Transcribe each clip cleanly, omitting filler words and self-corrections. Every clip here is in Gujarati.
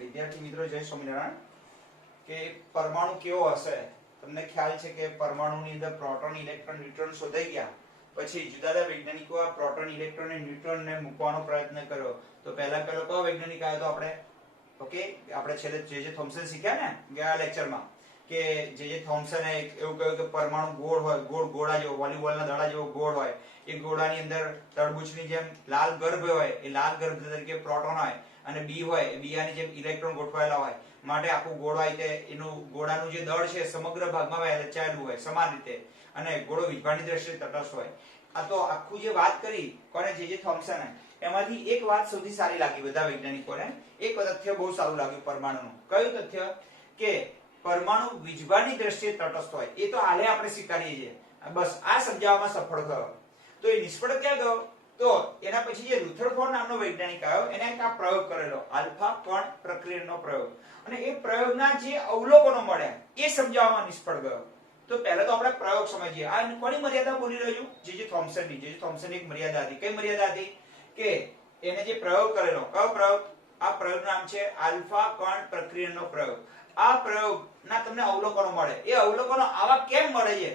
વિદ્યાર્થી મિત્રો જય સ્વામિનારાયણ કે પરમાણુ કેવો હશે તમને ખ્યાલ છે કે પરમાણુની અંદર પ્રોટોન ઇલેક્ટ્રોન ન્યુટ્રોન શોધાઈ ગયા પછી જુદા જુદા વૈજ્ઞાનિકો આ પ્રોટોન ઇલેક્ટ્રોન અને ન્યુટ્રોન ને મૂકવાનો પ્રયત્ન કર્યો તો પહેલો કયો વૈજ્ઞાનિક આવ્યો તો આપણે ઓકે આપણે છેલ્લે જે થોમ્સન શીખ્યા ને ગયા લેક્ચરમાં કે જે થોમ્સને એવું કહ્યું કે પરમાણુ ગોળ હોય ગોળા જેવો વોલીબોલના દડા જેવો ગોળ હોય એ ગોળાની અંદર તરબૂચની જેમ લાલ ગર્ભ હોય એ લાલ ગર્ભ તરીકે પ્રોટોન હોય અને બી હોય એ બીયાની જેમ ઇલેક્ટ્રોન ગોઠવાયેલા હોય માટે આખું ગોળ હોય તે એનું ગોળાનું જે દળ છે સમગ્ર ભાગમાં વહેંચાયેલું હોય સમાન રીતે અને ગોળો વિભાગની દ્રષ્ટિએ તટસ્થ હોય આ તો આખું જે વાત કરી કોને જે થોમ્સને એમાંથી એક વાત સૌથી સારી લાગી બધા વૈજ્ઞાનિકોને એક તથ્ય બહુ સારું લાગ્યું પરમાણુનું કયું તથ્ય કે પરમાણુ વિજભારની દ્રષ્ટિએ તટસ્થ હોય એ તો હાલે આપણે સ્વીકારીએ છીએ બસ આ સમજાવવામાં સફળ થયો તો એ નિષ્ફળ ક્યાં ગયો તો એના પછી જે રુથરફોર્ડ નામનો વૈજ્ઞાનિક આવ્યો એને એક આ પ્રયોગ કરેલો આલ્ફા કણ પ્રક્રિયાનો પ્રયોગ અને એ પ્રયોગના જે અવલોકનો મળ્યા એ સમજાવવામાં નિષ્ફળ ગયો તો પહેલા તો આપણે પ્રયોગ સમજીએ આ કોની મર્યાદા બોલી રહ્યો છું જે થોમ્સનની જે થોમ્સનની એક મર્યાદા હતી કઈ મર્યાદા હતી કે એને જે પ્રયોગ કરેલો કયો પ્રયોગ આ પ્રયોગનું નામ છે આલ્ફા કણ પ્રક્રિયાનો પ્રયોગ આ પ્રયોગના તમને અવલોકનો મળે એ અવલોકનો આવા કેમ મળે છે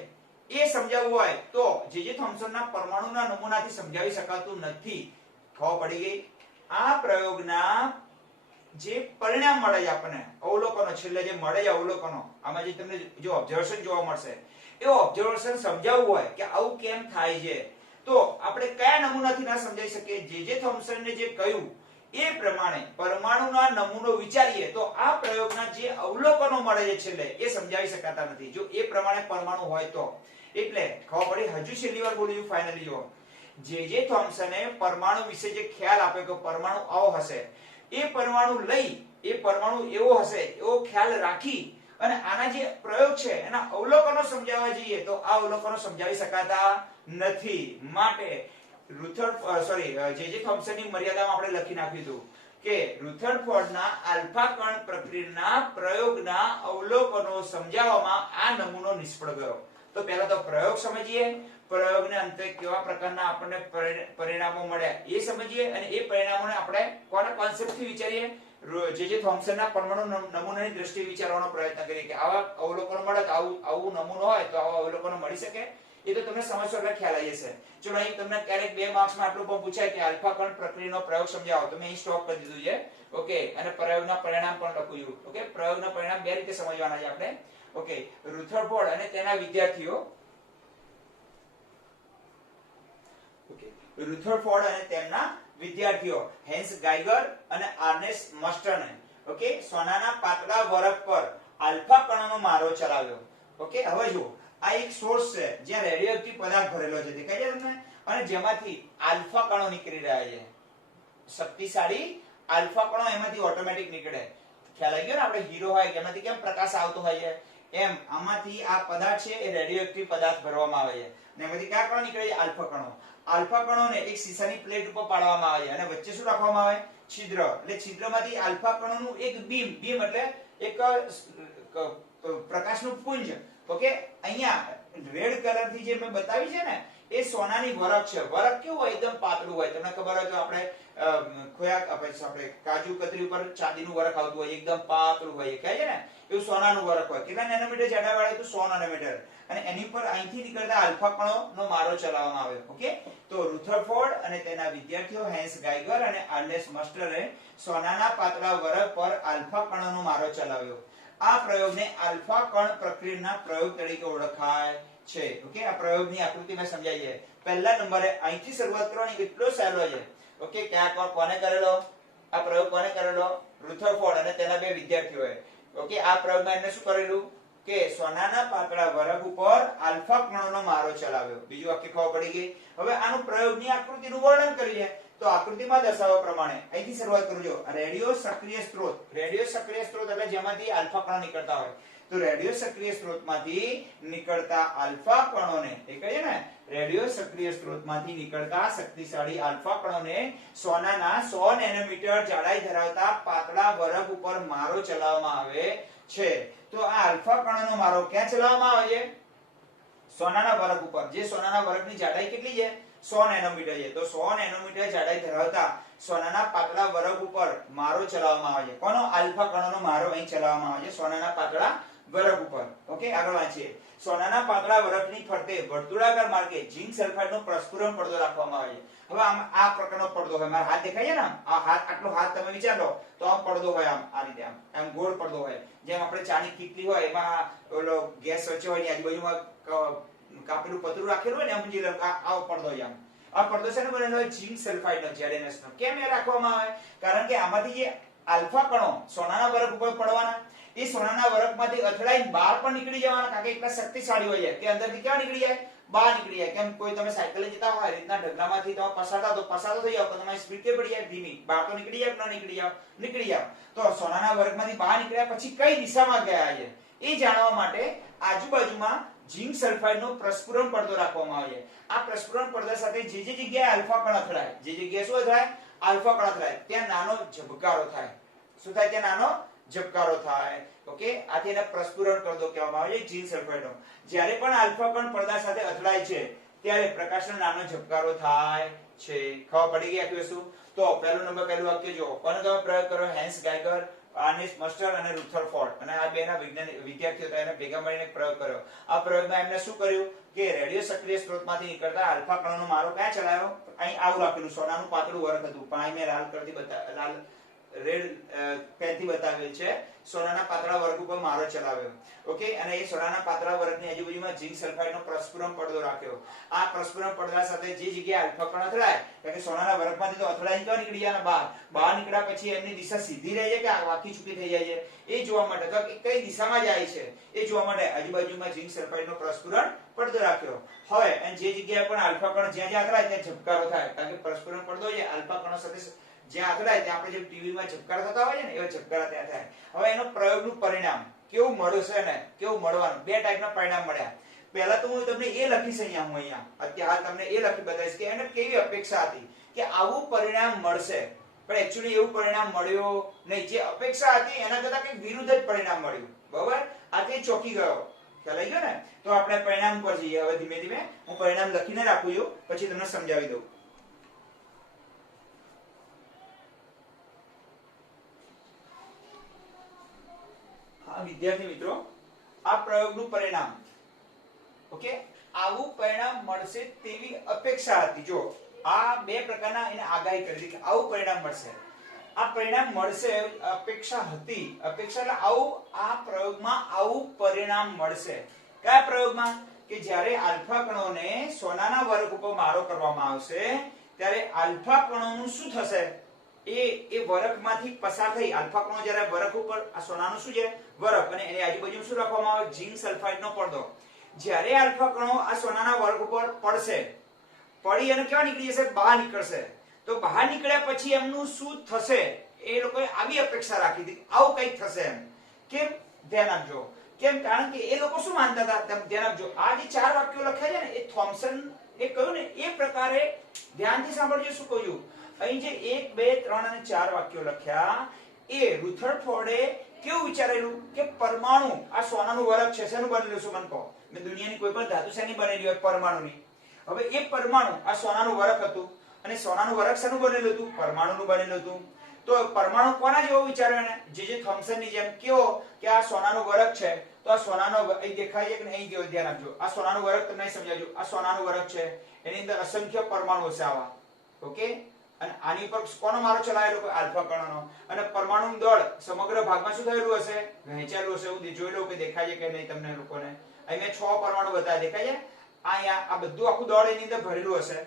એ સમજાવવું હોય તો જે થોમ્સનના પરમાણુના નમૂનાથી સમજાવી શકાતું નથી ખબર પડી ગઈ આ પ્રયોગના જે પરિણામ મળે છે આપણને અવલોકનો છેલ્લે જે મળે છે અવલોકનો આમાં જે તમને જો ઓબ્ઝર્વેશન જોવા મળશે એ ઓબ્ઝર્વેશન સમજાવવું હોય કે આવું કેમ થાય છે તો આપણે કયા નમૂનાથી ના સમજાવી શકીએ જે થોમ્સનને જે કહ્યું એ પ્રમાણે પરમાણુના નમૂનો વિચારીએ તો આ પ્રયોગના જે અવલોકનો મળે છે છેલ્લે એ સમજાવી શકાતા નથી જો એ પ્રમાણે પરમાણુ હોય તો એટલે ખબર પડી હજુ છેલ્લી વાર બોલું ફાઇનલી જો જે થોમ્સને પરમાણુ વિશે જે ખ્યાલ આપ્યો કે પરમાણુ આવો હશે એ પરમાણુ લઈ એ પરમાણુ એવો હશે એવો ખ્યાલ રાખી અને આના જે પ્રયોગ છે એના અવલોકનો સમજાવવા જઈએ તો આ અવલોકનો સમજાવી શકાતા નથી માટે જે થોમ્સનની મર્યાદામાં આપણે લખી નાખ્યું હતું કે રુથરફોર્ડના આલ્ફા કણ પ્રક્રિયાના પ્રયોગના અવલોકનો સમજાવવામાં આ નમૂનો નિષ્ફળ ગયો તો પહેલા તો પ્રયોગ સમજીએ પ્રયોગને અંતે કેવા પ્રકારના આપણને પરિણામો મળ્યા એ સમજીએ અને એ પરિણામોને આપણે કોના કોન્સેપ્ટથી વિચારીએ જે થોમ્સનના પરમાણુ નમૂનાની દ્રષ્ટિએ વિચારવાનો પ્રયત્ન કરીએ કે આવા અવલોકનો મળે તો આવું નમૂનો હોય તો આવા અવલોકનો મળી શકે એ તો તમને સમજશો એટલે ખ્યાલ આવી જશે ચલો અહીં તમને ક્યારેક 2 માર્ક્સમાં આટલું પણ પૂછાય કે આલ્ફા કણ પ્રક્રિયાનો પ્રયોગ સમજાવો તો મેં અહીં સ્ટોપ કરી દીધું છે ઓકે અને પ્રયોગના પરિણામ પણ લખું છું ઓકે પ્રયોગના પરિણામ બે રીતે સમજવાના છે આપણે ઓકે રુથરફોર્ડ અને તેના વિદ્યાર્થીઓ ઓકે રુથરફોર્ડ અને તેમના વિદ્યાર્થીઓ હેન્સ ગાઇગર અને આર્નેસ્ટ મસ્ટરને ઓકે સોનાના પાતળા વરખ પર આલ્ફા કણોનો મારો ચલાવ્યો ઓકે હવે જુઓ આ એક સોર્સ છે જ્યાં રેડિયોએક્ટિવ પદાર્થ ભરેલો છે દેખાય છે તમને અને જેમાંથી આલ્ફા કણો નીકળી રહ્યા છે શક્તિશાળી આલ્ફા કણો એમાંથી ઓટોમેટિક નીકળે ખ્યાલ આવી ગયો ને આપણે હીરો હોય એમાંથી કેમ પ્રકાશ આવતો હોય છે એમ આમાંથી આ પદાર્થ છે એ રેડિયોએક્ટિવ પદાર્થ ભરવામાં આવે છે અને એમાંથી કયા કણો નીકળે છે આલ્ફા કણોને એક શીશાની પ્લેટ ઉપર પાડવામાં આવે છે અને વચ્ચે શું રાખવામાં આવે છિદ્ર એટલે છિદ્રમાંથી આલ્ફા કણોનું એક બીમ એટલે એક પ્રકાશનું પુંજ ઓકે અહીંયા રેડ કલર થી જે મેં બતાવી છે ને એ સોનાની વરખ છે વરખ કેવું હોય એકદમ પાતળું હોય તમને ખબર હોય તો આપણે આપણે કાજુ કતરી ઉપર ચાંદીનું વરખ આવતું હોય એકદમ પાતળું હોય કહે છે ને એવું સોનાનું વરખ હોય કેટલા નેનોમીટર જાડા વાળા તો 100 નેનોમીટર અને એની પર અહીંથી નીકળતા આલ્ફા કણોનો મારો ચલાવવામાં આવ્યો ઓકે તો રુથરફોર્ડ અને તેના વિદ્યાર્થીઓ હેન્સ ગાઇગર અને આર્નેસ્ટ મસ્ટરે સોનાના પાતળા વરખ પર આલ્ફા કણોનો મારો ચલાવ્યો આ પ્રયોગને આલ્ફા કણ પ્રક્રિયાના પ્રયોગ તરીકે ઓળખાય છે ઓકે આ પ્રયોગની આકૃતિ મેં સમજાવી છે પહેલા નંબરે અહીંથી શરૂઆત કરવાની એટલો સહેલો છે ઓકે કોને કરેલો આ પ્રયોગ કોને કરેલો રુથરફોર્ડ અને તેના બે વિદ્યાર્થીઓએ ઓકે આ પ્રયોગમાં એમને શું કરેલું કે સોનાના પાતળા વરખ ઉપર આલ્ફા કણોનો મારો ચલાવ્યો બીજું વાક્ય ખબર પડી ગઈ હવે આનું પ્રયોગની આકૃતિનું વર્ણન કરીએ તો આકૃતિમાં દર્શાવ્યા પ્રમાણે અહીંથી શરૂઆત કરજો રેડિયો સક્રિય સ્ત્રોત એટલે જેમાંથી આલ્ફા કણો નીકળતા હોય તો રેડિયો સક્રિય સ્ત્રોતમાંથી નીકળતા આલ્ફા કણોને એ કહીએ ને રેડિયો સક્રિય સ્ત્રોતમાંથી નીકળતા શક્તિશાળી આલ્ફા કણોને સોનાના 100 નેનોમીટર જાડાઈ ધરાવતા પાતળા વરખ ઉપર મારો ચલાવવામાં આવે છે તો આ આલ્ફા કણોનો મારો ક્યાં ચલાવવામાં આવે છે સોનાના વરખ ઉપર જે સોનાના વરખની જાડાઈ કેટલી છે 100 નેનોમીટર છે. તો 100 નેનોમીટર જાડાઈ ધરાવતા સોનાના પાતળા વરખ ઉપર મારો ચલાવવામાં આવે છે. કોનો? આલ્ફા કણોનો મારો અહીં ચલાવવામાં આવે છે સોનાના પાતળા વરખ ઉપર. ઓકે, આગળ વાંચીએ. સોનાના પાતળા વરખની ફરતે વર્તુળાકાર માર્ગે ઝિંક સલ્ફાઇડનો પ્રસ્ફુરણ પડદો રાખવામાં આવે છે. હવે આમ આ પ્રકારનો પડદો હોય, મારા હાથ દેખાય છે ને, આ હાથ, આટલો હાથ તમે વિચાર લો તો આમ પડદો હોય, આમ આ રીતે આમ ગોળ પડદો હોય, જેમ આપણે ચાની કીટલી હોય એમાં ઓલો ગેસ વચ્ચે હોય ની આજુબાજુમાં કાપેલું પતરું રાખેલું હોય ને, એમ સમજી લો આવો પડદો હોય. આમ આ પડદો શેનો બનેલો હોય? ઝિંક સલ્ફાઇડનો, ZnS નો. કેમ એ રાખવામાં આવે? કારણ કે આમાંથી જે આલ્ફા કણો સોનાના વરખ ઉપર પડવાના, એ સોનાના વરખમાંથી અથડાઈને બહાર પણ નીકળી જવાના, કારણ કે એટલા શક્તિશાળી હોય છે કે અંદરથી ક્યાં નીકળી જાય? બહાર નીકળી જાય. કેમ કોઈ તમે સાયકલ જતા હોય રીતના ઢગલામાંથી તમે પસાર તો થઈ જાવ, તો તમારી સ્પીડ કે પડી જાય? ધીમી. બહાર તો નીકળી જાય કે ન નીકળી જાવ? નીકળી જાવ. તો સોનાના વરખમાંથી બહાર નીકળ્યા પછી કઈ દિશામાં ગયા છે એ જાણવા માટે આજુબાજુમાં ઝિંક સલ્ફાઇડનો પ્રસ્ફુરણ પડદો રાખવામાં આવે છે. આ પ્રસ્ફુરણ પડદા સાથે જે જગ્યાએ આલ્ફા કણ અથડાય, જે જગ્યાએ શું અથડાય? આલ્ફા કણ અથડાય, ત્યાં નાનો ઝબકારો થાય. શું થાય? ત્યાં નાનો ઝબકારો થાય. ઓકે, આથી એને પ્રસ્ફુરણ પડદો કહેવામાં આવે છે ઝિંક સલ્ફાઇડનો. જ્યારે પણ આલ્ફા કણ પડદા સાથે અથડાય છે ત્યારે પ્રકાશનો નાનો ઝબકારો થાય છે. ખબર પડી ગઈ આખી વસ્તુ? તો પહેલું વાક્ય જો, કોનો તમે પ્રયોગ કરો? હેન્સ ગાયગર, આર્નેસ્ટ મસ્ટર અને રુથરફોર્ડ, અને આ બેના વિદ્યાર્થીઓ હતા, એને ભેગા મળીને પ્રયોગ કર્યો. આ પ્રયોગમાં એમને શું કર્યું કે રેડિયો સક્રિય સ્ત્રોતમાંથી નીકળતા આલ્ફા કણોનો મારો ક્યાં ચલાવ્યો? અહીં આવું રાખેલું સોનાનું પાતળું વરખ હતું, પણ અહીં મેં લાલ કલરથી લાલ રેડ પેનથી બતાવેલ છે. સોનાના પાતળા વરખ ઉપર મારો ચલાવ્યો. ઓકે, અને એ સોનાના પાતળા વરખની આજુબાજુમાં ઝિંક સલ્ફાઇડનો પ્રસ્ફુરણ પડદો રાખ્યો. આ પ્રસ્ફુરણ પડદા સાથે જે જગ્યાએ આલ્ફા કણ અથડાય, કારણ કે સોનાના વરખમાંથી તો અથડાઈને ક્યાં નીકળી જાય? બહાર નીકળ્યા પછી એમની દિશા સીધી રહે છે કે વાંકી છૂટી થઈ જાય છે, એ જોવા માટે, તો કઈ દિશામાં જાય છે એ જોવા માટે આજુબાજુમાં ઝિંક સલ્ફાઇડનો પ્રસ્ફુરણ પડદો રાખ્યો. હવે અને જે જગ્યાએ પણ આલ્ફા કણ જ્યાં જ્યાં અથડાય ત્યાં ઝબકારો થાય, કારણ કે પ્રસ્ફુરણ પડદો છે આલ્ફા કણો સાથે જ્યાં અથડાય ત્યાં આપણે જે ટીવીમાં ઝબકારા થતા હોય છે ને, એવા ઝબકારા ત્યાં થાય. હવે એનો પ્રયોગનું પરિણામ કેવું મળશે ને કેવું મળવાનું? બે ટાઈપના પરિણામ મળ્યા. પહેલા તો હું તમને એ લખીશ, અહીંયા અત્યારે તમને એ લખી બતાવીશ કે એને કેવી અપેક્ષા હતી કે આવું પરિણામ મળશે, પણ એક્ચ્યુઅલી એવું પરિણામ મળ્યો નહીં. જે અપેક્ષા હતી એના કરતા કંઈક વિરુદ્ધ જ પરિણામ મળ્યું. બરાબર? આ તે ચોકી ગયો. ખ્યાલ આવી ગયો ને? તો આપણે પરિણામ પર જઈએ. હવે ધીમે ધીમે હું પરિણામ લખીને રાખું છું, પછી તમને સમજાવી દઉં. વિદ્યાર્થી મિત્રો, આ પ્રયોગનું પરિણામ, ઓકે, આવું પરિણામ મળશે તેવી અપેક્ષા હતી. જો આ બે પ્રકારના એને આગાહી કરી હતી કે આવું પરિણામ મળશે. આ પરિણામ મળશે અપેક્ષા હતી. અપેક્ષા એટલે આવું, આ પ્રયોગમાં આવું પરિણામ મળશે. કયા પ્રયોગમાં? કે જ્યારે આલ્ફા કણોને સોનાના વરખ ઉપર મારો કરવામાં આવશે ત્યારે આલ્ફા કણોનું શું થશે? એ વરખમાંથી પસાર થઈ આલ્ફા કણો જ્યારે વરખ ઉપર, આ સોનાનું શું છે? વરખ, અને એની આજુબાજુ શું રાખવામાં આવે? ઝિંક સલ્ફાઇડનો પડદો. જ્યારે આલ્ફા કણો આ સોનાના વરખ ઉપર પડશે, પડી અને કેવા નીકળી જશે? બહાર નીકળશે. તો બહાર નીકળ્યા પછી એમનું શું થશે? એ લોકોએ આવી અપેક્ષા રાખી હતી આવું કંઈક થશે એમ. કેમ? ધ્યાન આપજો. કેમ? કારણ કે એ લોકો શું માનતા હતા? ધ્યાન આપજો. આ જે ચાર વાક્યો લખ્યા છે ને, એ થોમ્સન એ કહ્યું ને એ પ્રકારે ધ્યાનથી સાંભળજો શું કહ્યું. અહીં જે 1, 2, 3 અને 4 વાક્યો લખ્યા, એ રુથરફોર્ડે કેવું વિચારેલું કે પરમાણુ, આ સોનાનું વરખ છે, શેનું બનેલું છે મને કહો? મેં દુનિયાની કોઈ પણ ધાતુ શેની બનેલી હોય? પરમાણુની. હવે એ પરમાણુ, આ સોનાનું વરખ હતું, અને સોનાનું વરખ શેનું બનેલું હતું? પરમાણુનું બનેલું હતું. તો પરમાણુ કોના જેવો વિચાર્યો એને? જે થોમ્સનની જેમ. કેવો? કે આ સોનાનું વરખ છે, તો આ સોનાનો અહીં દેખાય છે કે નહીં? કેવો? ધ્યાન આપજો. આ સોનાનું વરખ તમને સમજાવજો. આ સોનાનું વરખ છે, એની અંદર અસંખ્ય પરમાણુ હશે આવા. ઓકે, અને આની પર કોનો મારો ચલાવેલો? આલ્ફા કણોનો. અને પરમાણુ દળ સમગ્ર ભાગમાં શું થયેલું હશે? વહેંચાયેલું હશે. હું જોઈ લઉં કે દેખાય છે કે નહીં તમને લોકોને. અહીં મેં 6 પરમાણુ બતાવ્યા, દેખાય છે? અહીંયા આ બધું આખું દળ એની અંદર ભરેલું હશે.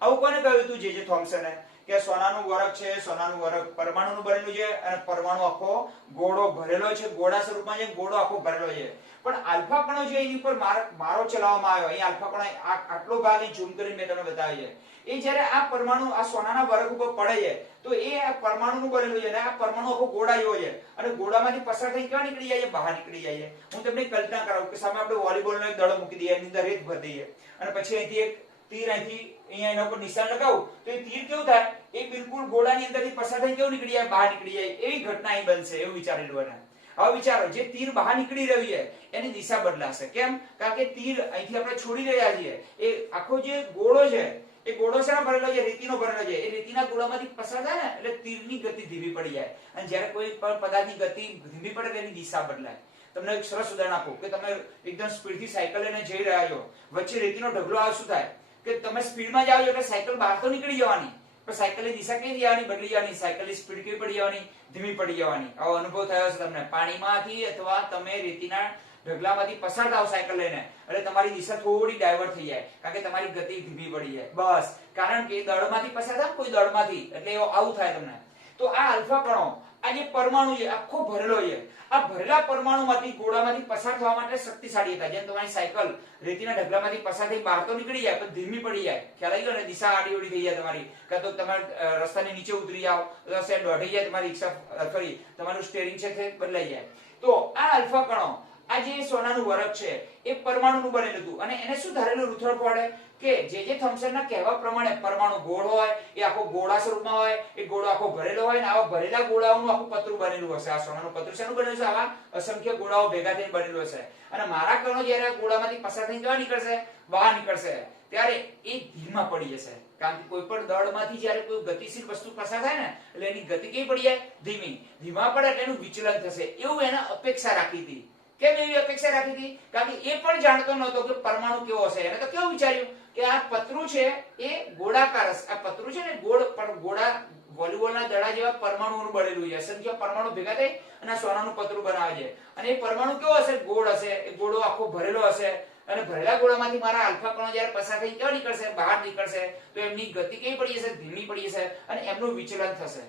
આવું કોને કહ્યું હતું? જે થોમ્સને, કે સોનાનું વરખ છે, સોનાનું વરખ પરમાણુનું બનેલું છે, અને પરમાણુ આખો ગોળો ભરેલો છે, ગોળા સ્વરૂપમાં છે, ગોળો આખો ભરેલો છે. પણ આલ્ફા કણો છે એની ઉપર મારો ચલાવવામાં આવ્યો. અહીં આલ્ફા કણો આટલો ભાગ અહીં ઝૂમ કરીને મેં તમને બતાવ્યો છે. એ જ્યારે આ પરમાણુ આ સોનાના વરખ ઉપર પડે છે, તો એ આ પરમાણુનું બનેલું છે, અને આ પરમાણુ આખો ગોળા જેવો છે, અને ગોળામાંથી પસાર થઈ ક્યાં નીકળી જાય છે? બહાર નીકળી જાય છે. હું તમને કલ્પના કરાવું કે સામે આપણે વોલીબોલનો એક દડો મૂકી દઈએ, એની અંદર રેત ભરી દઈએ, અને પછી અહીંથી એક તીર અહીંથી અહીંયા એના ઉપર નિશાન લગાવું, તો એ તીર કેવું થાય? એ બિલકુલ ગોળાની અંદરથી પસાર થઈ કેવું નીકળી જાય? બહાર નીકળી જાય. એવી ઘટના અહીં બનશે એવું વિચારેલું એને. હવે વિચારો, જે તીર બહાર નીકળી રહ્યું છે એની દિશા બદલાશે. કેમ? કારણ કે તીર અહીંથી આપણે છોડી રહ્યા છીએ, એ આખો જે ગોળો છે એ ગોળો શેનો ભરેલો છે? રેતીનો ભરેલો છે. એ રેતીના ગોળામાંથી પસાર થાય ને એટલે તીરની ગતિ ધીમી પડી જાય, અને જ્યારે કોઈ પણ પદાર્થની ગતિ ધીમી પડે તેની દિશા બદલાય. તમને એક સરસ ઉદાહરણ આપું કે તમે એકદમ સ્પીડથી સાયકલ લઈને જઈ રહ્યા છો, વચ્ચે રેતીનો ઢગલો આવે, શું થાય કે તમે સ્પીડમાં જાઓ છો એટલે સાયકલ બહાર તો નીકળી જવાની, પણ સાયકલની દિશા કેવી જવાની? બદલી જવાની. સાયકલની સ્પીડ કેવી પડી જવાની? ધીમી પડી જવાની. આવો અનુભવ થયો છે તમને? પાણીમાંથી અથવા તમે રેતીના ઢગલામાંથી પસાર થાવ સાયકલ લઈને એટલે તમારી દિશા થોડી ડાયવર્ટ થઈ જાય, કારણ કે તમારી ગતિ ધીમી પડી જાય. બસ કારણ કે દળમાંથી પસાર થાય કોઈ દળમાંથી, એટલે આવું થાય તમને. તો આ આલ્ફા કણો, આ જે પરમાણુ છે આખો ભરેલો છે, આ ભરેલા પરમાણુમાંથી ગોળામાંથી પસાર થવા માટે શક્તિશાળી હતા. જેમ તમારી સાયકલ રેતીના ઢગલામાંથી પસાર થઈ બહાર તો નીકળી જાય પણ ધીમી પડી જાય, ખ્યાલ આવી ગયો ને? દિશા આડી અવડી થઈ જાય તમારી, કાં તો તમારે રસ્તાની નીચે ઉતરી જાવ, રસ્તે દોઢી જાય તમારી રિક્ષા, ફરી તમારું સ્ટીયરિંગ છે તે બદલાઈ જાય. તો આ આલ્ફા કણો, આ જે સોનાનું વરખ છે એ પરમાણુનું બનેલું હતું, અને એને શું ધારેલું રૂથડ પડે કે જે થોમ્સનના કહેવા પ્રમાણે પરમાણુ ગોળ હોય, એ આખો ગોળા સ્વરૂપમાં હોય, એ ગોળો આખો ભરેલો હોય ને આવા ભરેલા ગોળાઓનું આખું પતરું બનેલું હશે. આ સોનાનું પતરું શેનું બનેલું છે? આવા અસંખ્ય ગોળાઓ ભેગા થઈને બનેલું હશે. અને મારા કણો જ્યારે આ ગોળામાંથી પસાર થઈને જવા નીકળશે, બહાર નીકળશે, ત્યારે એ ધીમા પડી જશે. કારણ કે કોઈ પણ દળમાંથી જ્યારે કોઈ ગતિશીલ વસ્તુ પસાર થાય ને એટલે એની ગતિ કેવી પડી જાય? ધીમી. ધીમા પડે એટલે એનું વિચલન થશે, એવું એને અપેક્ષા રાખી હતી. કેમ એવી અપેક્ષા રાખી હતી? કારણ કે એ પણ જાણતો નહોતો કે પરમાણુ કેવો હશે. એને તો કેવું વિચાર્યું કે આ પતરું છે એ ગોળાકાર હશે. આ પતરું છે ને ગોળ, પણ ગોળા વોલીબોલના દડા જેવા પરમાણુઓનું બનેલું છે. અસંખ્ય પરમાણુ ભેગા થઈ અને આ સોનાનું પતરું બનાવે છે. અને એ પરમાણુ કેવો હશે? ગોળ હશે. એ ગોળો આખો ભરેલો હશે, અને ભરેલા ગોળામાંથી મારા આલ્ફા કણો જ્યારે પસાર થઈ ક્યાં નીકળશે? બહાર નીકળશે. તો એમની ગતિ કેવી પડી જશે? ધીમી પડી જશે, અને એમનું વિચલન થશે.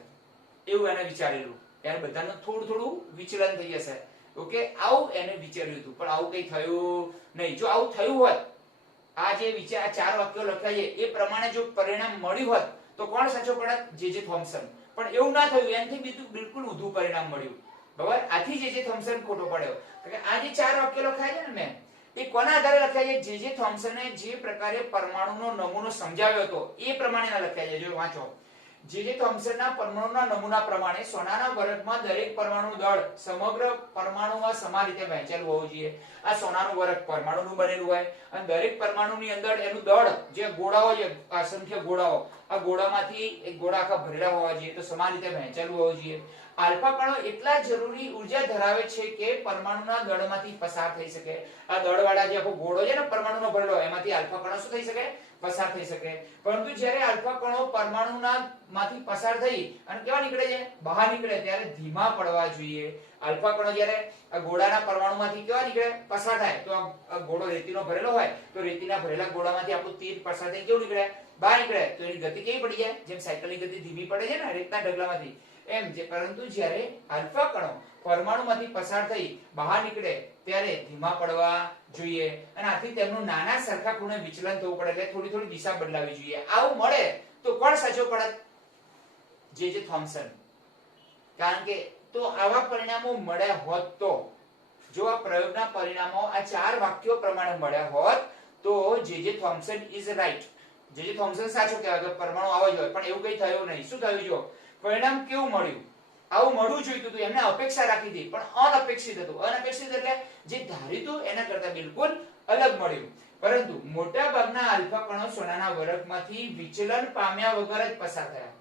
એવું એને વિચારેલું. એને બધાનું થોડું થોડું વિચલન થઈ જશે. ઓકે, આવું એને વિચાર્યું હતું, પણ આવું કઈ થયું નહીં. જો આવું થયું હોત, આ જે વિચાર, આ ચાર વાક્યો લખ્યા છે એ પ્રમાણે જો પરિણામ મળ્યું હોત તો કોણ સાચો પડત? જે થોમ્સન. પણ એવું ના થયું, એનાથી બિલકુલ ઊંધું પરિણામ મળ્યું. બરાબર? આથી જે થોમ્સન ખોટો પડ્યો. આ જે ચાર વાક્યો લખાય છે ને મેં, એ કોના આધારે લખાય છે? જે થોમ્સને જે પ્રકારે પરમાણુનો નમૂનો સમજાવ્યો હતો એ પ્રમાણે લખાય છે. જો વાંચો. જે થોમ્સનના પરમાણુના નમૂના પ્રમાણે સોનાના વરખમાં દરેક પરમાણુ દળ સમગ્ર પરમાણુમાં સમાન રીતે વહેંચેલું હોવું જોઈએ. આ સોનાનું વરખ પરમાણુનું બનેલું હોય, અને દરેક પરમાણુની અંદર એનું દળ, જે ગોળાઓ છે, અસંખ્ય ગોળાઓ, આ ગોળામાંથી એક ગોળા આખા ભરેલા હોવા જોઈએ, તો સમાન રીતે વહેંચેલું હોવું જોઈએ. આલ્ફા કણો એટલા જરૂરી ઉર્જા ધરાવે છે કે પરમાણુના દળમાંથી પસાર થઈ શકે. આ દળવાળા જે આખો ગોળો છે ને પરમાણુનો ભરેલો, એમાંથી આલ્ફા કણો શું થઈ શકે? પસાર થઈ શકે. પરંતુ જ્યારે આલ્ફા કણો પરમાણુના માંથી પસાર થઈ અને કેવા નીકળે છે? બહાર નીકળે, ત્યારે ધીમા પડવા જોઈએ. આલ્ફા કણો જ્યારે આ ગોળાના પરમાણુમાંથી કેવા નીકળે? પસાર થાય. તો આ ગોળો રેતીનો ભરેલો હોય તો રેતીના ભરેલા ગોળામાંથી આપણું તીર પસાર થઈ કેવું નીકળે? બહાર નીકળે. તો એની ગતિ કેવી પડી જાય? જેમ સાયકલની ગતિ ધીમી પડે છે ને રેતના ઢગલામાંથી, એમ જે. પરંતુ જ્યારે આલ્ફા કણો પરમાણુમાંથી પસાર થઈ બહાર નીકળે ત્યારે ધીમા પડવા જોઈએ, અને આથી તેમનું નાના સરખા ખૂણે વિચલન થવું પડે, એટલે થોડી થોડી દિશા બદલાવી જોઈએ. આવું મળે તો કોણ સાચો પડે? જે થોમ્સન. કારણ કે તો આવા પરિણામો મળ્યા હોત તો, જો આ પ્રયોગના પરિણામો આ ચાર વાક્યો પ્રમાણે મળ્યા હોત તો જે થોમ્સન ઇઝ રાઈટ. જે થોમ્સન સાચો કહેવાય કે પરમાણુ આવો જ હોય, પણ એવું કઈ થયું નહીં. શું થયું? જો પરિણામ કેવું મળ્યું? આવું મળવું જોઈતું હતું, એમને અપેક્ષા રાખી હતી, પણ અનપેક્ષિત હતું. અનપેક્ષિત એટલે જે ધાર્યું હતું એના કરતા બિલકુલ અલગ મળ્યું. પરંતુ મોટા ભાગના આલ્ફા કણો સોનાના વરખમાંથી વિચલન પામ્યા વગર જ પસાર થયા.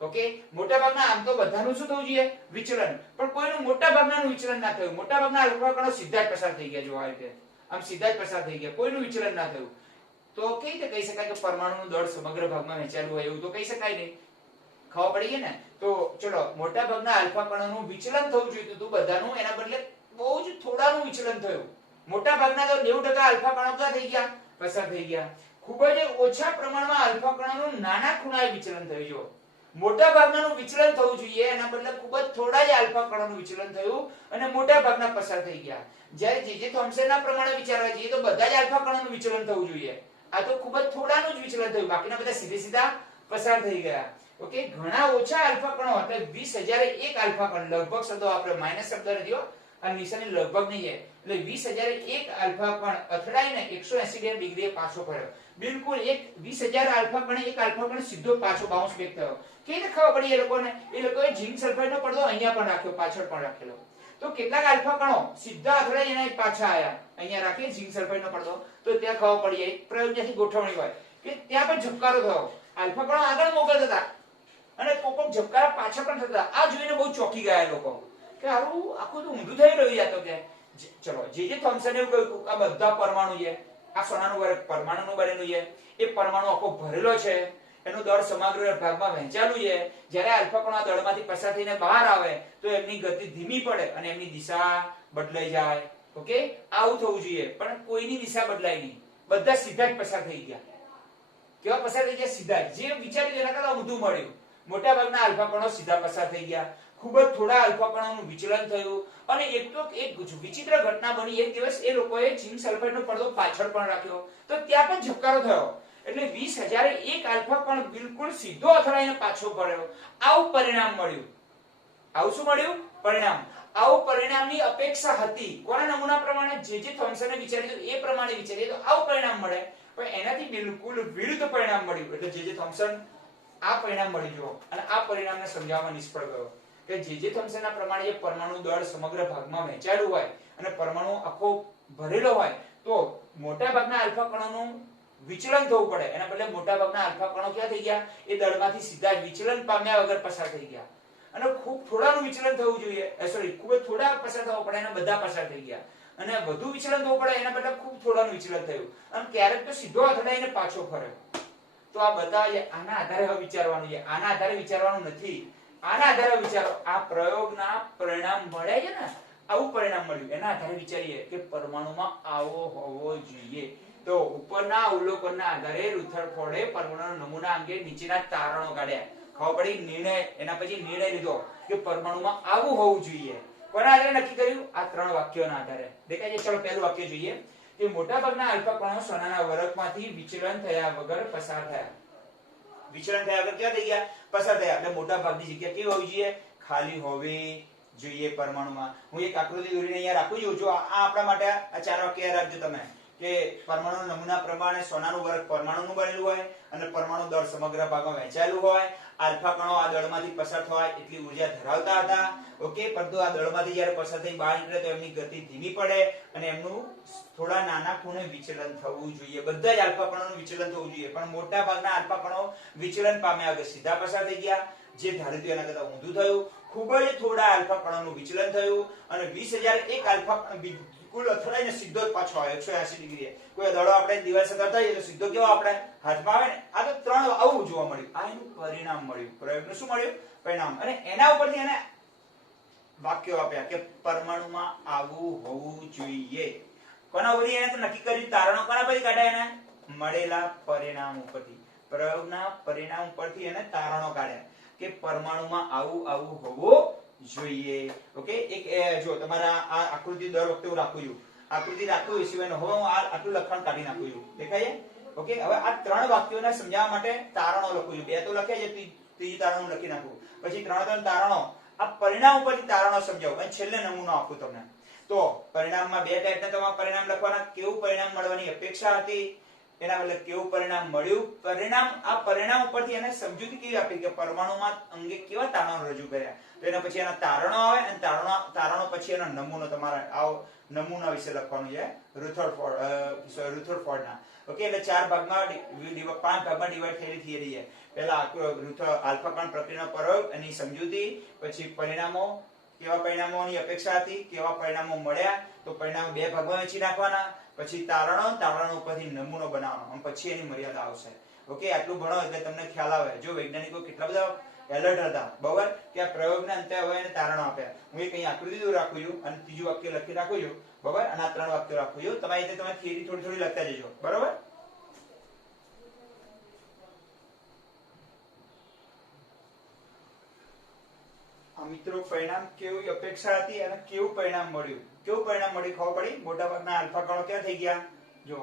ઓકે, મોટા ભાગના, આમ તો બધાનું શું થવું જોઈએ? વિચલન. પણ કોઈનું મોટા ભાગનાનું વિચલન ના થયું. મોટા ભાગના આલ્ફા કણો સીધા જ પસાર થઈ ગયા. જો આ રીતે આમ સીધા જ પસાર થઈ ગયા, કોઈનું વિચલન ના થયું. તો કઈ રીતે કહી શકાય કે પરમાણુનું દળ સમગ્ર ભાગમાં વહેંચાયેલું હોય? એવું તો કહી શકાય નહીં. ખબર પડી ગઈ ને? તો ચલો, મોટા ભાગના આલ્ફા કણોનું વિચલન થવું જોઈતું હતું બધાનું, એના બદલે બહુ જ થોડાનું વિચલન થયું. મોટા ભાગના તો 90% આલ્ફા કણો ક્યાં થઈ ગયા? પસાર થઈ ગયા. ખૂબ જ ઓછા પ્રમાણમાં આલ્ફા કણોનું નાના ખૂણાએ વિચલન થયું. જો મોટા ભાગનાનું વિચલન થવું જોઈએ, એના બદલે ખૂબ જ થોડા જ આલ્ફા કણોનું વિચલન થયું અને મોટા ભાગના પસાર થઈ ગયા. જ્યારે જે થોમ્સનના પ્રમાણે વિચારવા જઈએ તો બધા જ આલ્ફા કણોનું વિચલન થવું જોઈએ. આ તો ખૂબ જ થોડાનું જ વિચલન થયું, બાકીના બધા સીધે સીધા પસાર થઈ ગયા. ઓકે, ઘણા ઓછા આલ્ફા કણો, એટલે 20,001 આલ્ફા કણ, લગભગ શબ્દ વાપર્યો, માઈનસ શબ્દ નથી હો, આ નિશાની લગભગ નહીં છે. એટલે 20,001 આલ્ફા કણ અથડાઈને 180 ડિગ્રીએ પાછો ફર્યો. બિલકુલ 20,000 આલ્ફા કણ, એક આલ્ફા કણ સીધો પાછો બાઉન્સ બેક થયો. કેવી રીતે ખબર પડી એ લોકોને? એ લોકોએ ઝિંક સલ્ફાઇડનો પડદો અહીંયા પણ રાખ્યો, પાછળ પણ રાખેલો. તો કેટલાક આલ્ફા કણો સીધા અથડાઈને પાછા આયા, અહીંયા રાખીએ ઝિંક સલ્ફાઇડનો પડદો, તો ત્યાં ખબર પડી જાય. પ્રયોગ જ્યાંથી ગોઠવણી હોય કે ત્યાં પણ ઝબકારો થયો, આલ્ફા કણો આગળ મોકલતા હતા અને કોક ઝબકારા પાછળ પણ થતા. આ જોઈને બહુ ચોંકી ગયા લોકો કે આવું આખું તો ઊંધું થઈ રહ્યું યાતો કે. ચલો જે થોમ્સને એવું કહ્યું આ બધા પરમાણુ છે, આ સોનાનું વર્ગ પરમાણુનું બનેલું છે, એ પરમાણુ આખો ભરેલો છે, એનું દળ સમગ્ર ભાગમાં વહેંચાયેલું છે. જ્યારે આલ્ફા કણો આ દળમાંથી પસાર થઈને બહાર આવે તો એમની ગતિ ધીમી પડે અને એમની દિશા બદલાઈ જાય. ઓકે, આવું થવું જોઈએ, પણ કોઈની દિશા બદલાઈ નહીં, બધા સીધા જ પસાર થઈ ગયા. કેવા પસાર થઈ ગયા? સીધા. જે વિચાર્યું એના કરતા ઊંધું મળ્યું. મોટા ભાગના આલ્ફા કણો સીધા પસાર થઈ ગયા. ખૂબ જ થોડા આલ્ફા કણોનું વિચલન થયું અને એક તો એક વિચિત્ર ઘટના બની. એક દિવસ એ લોકોએ ઝિંક સલ્ફાઇડનો પડદો પાછળ પણ રાખ્યો તો ત્યાં પણ ઝબકારો થયો. એટલે 20,001 આલ્ફા કણ બિલકુલ સીધો અથડાઈને પાછો પડ્યો. આવું પરિણામ મળ્યું. આવું શું મળ્યું? પરિણામ. આવું પરિણામની અપેક્ષા હતી. કોના નમૂના પ્રમાણે? જે થોમ્સને વિચાર્યું એ પ્રમાણે વિચારીએ તો આવું પરિણામ મળે, પણ એનાથી બિલકુલ વિરુદ્ધ પરિણામ મળ્યું. એટલે જે થોમ્સન આ પરિણામ મળી ગયો અને આ પરિણામને સમજાવવામાં નિષ્ફળ ગયો કે જે થોમ્સનના પ્રમાણે એ પરમાણુ દળ સમગ્ર ભાગમાં વહેંચાયેલું હોય અને પરમાણુ આખો ભરેલો હોય તો મોટા ભાગના આલ્ફા કણોનું વિચલન થવું પડે. એના બદલે મોટા ભાગના આલ્ફા કણો ક્યાં થઈ ગયા? એ દળમાંથી સીધા જ વિચલન પામ્યા વગર પસાર થઈ ગયા. અને ખૂબ થોડાનું વિચલન થવું જોઈએ, સોરી ખૂબ જ થોડા પસાર થવું પડે અને બધા પસાર થઈ ગયા. અને વધુ વિચલન થવું પડે એના બદલે ખૂબ થોડાનું વિચલન થયું અને ક્યારેક તો સીધો અથડાઈને પાછો ફર્યો. તો આ બધા આના આધારે હવે વિચારવાનું છે. આના આધારે વિચારવાનું નથી, આના આધારે વિચારો. આ પ્રયોગના પરિણામ મળ્યા છે ને, આવું પરિણામ મળ્યું, એના આધારે વિચારીએ કે પરમાણુમાં આવો હોવો જોઈએ. તો ઉપરના અવલોકનના આધારે રુથરફોર્ડે પરમાણુના નમૂના અંગે નીચેના તારણો કાઢ્યા. ખબર પડી? નિર્ણય, એના પછી નિર્ણય લીધો કે પરમાણુમાં આવું હોવું જોઈએ. કોના આધારે નક્કી કર્યું? આ 3 વાક્યોના આધારે. દેખાય છે? ચલો પહેલું વાક્ય જોઈએ કે મોટાભાગના આલ્ફા કણો સોનાના વર્ગમાંથી વિચલન થયા વગર પસાર થયા. વિચલન થયા વગર ક્યાં થઈ ગયા? પસાર થયા. એટલે મોટા ભાગની જગ્યા કેવી હોવી જોઈએ? ખાલી હોવી જોઈએ પરમાણુમાં. હું એક આકૃતિ દોરીને અહીંયા રાખું છું. જો આ આપણા માટે આ 4 વાક્ય યાદ રાખજો તમે કે પરમાણુ નમૂના પ્રમાણે સોનાનું વર્ગ પરમાણુનું બનેલું હોય અને પરમાણુ દળ સમગ્ર ભાગમાં વહેંચાયેલું હોય. આલ્ફા કણો આ દળમાંથી પસાર થવા એટલી ઉર્જા ધરાવતા હતા. ઓકે, પરંતુ આ દળમાંથી જ્યારે પસાર થઈ બહાર નીકળે તો એમની ગતિ ધીમી પડે અને એમનું થોડા નાના ખૂણે વિચલન થવું જોઈએ. બધા જ આલ્ફા કણોનું વિચલન થવું જોઈએ, પણ મોટા ભાગના આલ્ફા કણો વિચલન પામ્યા વગર સીધા પસાર થઈ ગયા. જે ધાર્યું એના કરતા ઊંધું થયું. ખૂબ જ થોડા આલ્ફા કણોનું વિચલન થયું અને 20,001 આલ્ફા કણ બિલકુલ અથડાઈને સીધો જ પાછો આવ્યો 180 ડિગ્રીએ. કોઈ દડો આપણે દિવાલ સાથે અથડાઈએ તો સીધો કેવો આપણે હાથમાં આવે ને, આ તો 3 આવું જોવા મળ્યું. આ એનું પરિણામ મળ્યું. પ્રયોગનું શું મળ્યું? પરિણામ. અને એના ઉપરથી એને વાક્યો આપ્યા કે પરમાણુમાં આવું હોવું જોઈએ. કોના ઉપરથી એને તો નક્કી કર્યું? તારણો કોના પરથી કાઢ્યા? એને મળેલા પરિણામ ઉપરથી, પ્રયોગના પરિણામ પરથી એને તારણો કાઢ્યા કે પરમાણુમાં આવું આવું હોવું જોઈએ. ઓકે, એક જો તમારા આ આકૃતિ દર વખતે હું રાખું છું, આકૃતિ રાખું એ સિવાયનો હવે હું આટલું લખાણ કાઢી નાખું છું. દેખાય? ઓકે, હવે આ 3 વાક્યોને સમજાવવા માટે તારણો લખું છું. 2 તો લખ્યા છે, ત્રીજી તારણ લખી નાખું. પછી 3 તારણો, આ પરિણામ ઉપરથી તારણો સમજાવું અને છેલ્લે નમૂનો આપું તમને. તો પરિણામમાં 2 ટાઈપના તમારા પરિણામ લખવાના. કેવું પરિણામ મળવાની અપેક્ષા હતી, એના બદલે કેવું પરિણામ મળ્યું. પરિણામ, આ પરિણામ ઉપરથી એને સમજૂતી કેવી આપી કે પરમાણુમાં અંગે કેવા તારણો રજૂ કર્યા. તો એના પછી એના તારણો આવે અને તારણો પછી એનો નમૂનો તમારે આવો નમૂના વિશે લખવાનું છે રુથરફોર્ડના. ઓકે, એટલે 4 ભાગમાં 5 ભાગમાં ડિવાઈડ થયેલી થિયરી છે. પહેલા આલ્ફા કણ પ્રક્રિયાનો પ્રયોગ, એની સમજૂતી, પછી પરિણામો, કેવા પરિણામોની અપેક્ષા હતી, કેવા પરિણામો મળ્યા, તો પરિણામો 2 ભાગમાં વહેંચી નાખવાના. પછી તારણો ઉપરથી નમૂનો બનાવવાનો અને પછી એની મર્યાદા આવશે. ઓકે, આટલું ભણો એટલે તમને ખ્યાલ આવે. જો વૈજ્ઞાનિકો કેટલા બધા એલર્ટ હતા, બરાબર, કે આ પ્રયોગના અંતે હવે એને તારણો આપ્યા. હું એક અહીં આકૃતિ દોરી રાખું છું અને ત્રીજું વાક્ય લખી રાખું છું, બરાબર, અને આ 3 વાક્યો રાખું છું. તમારી રીતે તમે થિયરી થોડી થોડી લખતા જજો, બરાબર. મિત્રો, પરિણામ કેવી અપેક્ષા હતી અને કેવું પરિણામ મળ્યું. કેવું પરિણામ મળ્યું ખબર પડી? મોટાભાગના આલ્ફા કણો ક્યાં થઈ ગયા? જો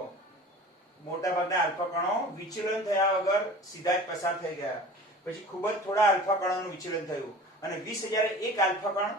મોટાભાગના આલ્ફા કણો વિચલન થયા વગર સીધા જ પસાર થઈ ગયા. પછી ખૂબ જ થોડા આલ્ફા કણોનું વિચલન થયું અને 20,001 આલ્ફા કણ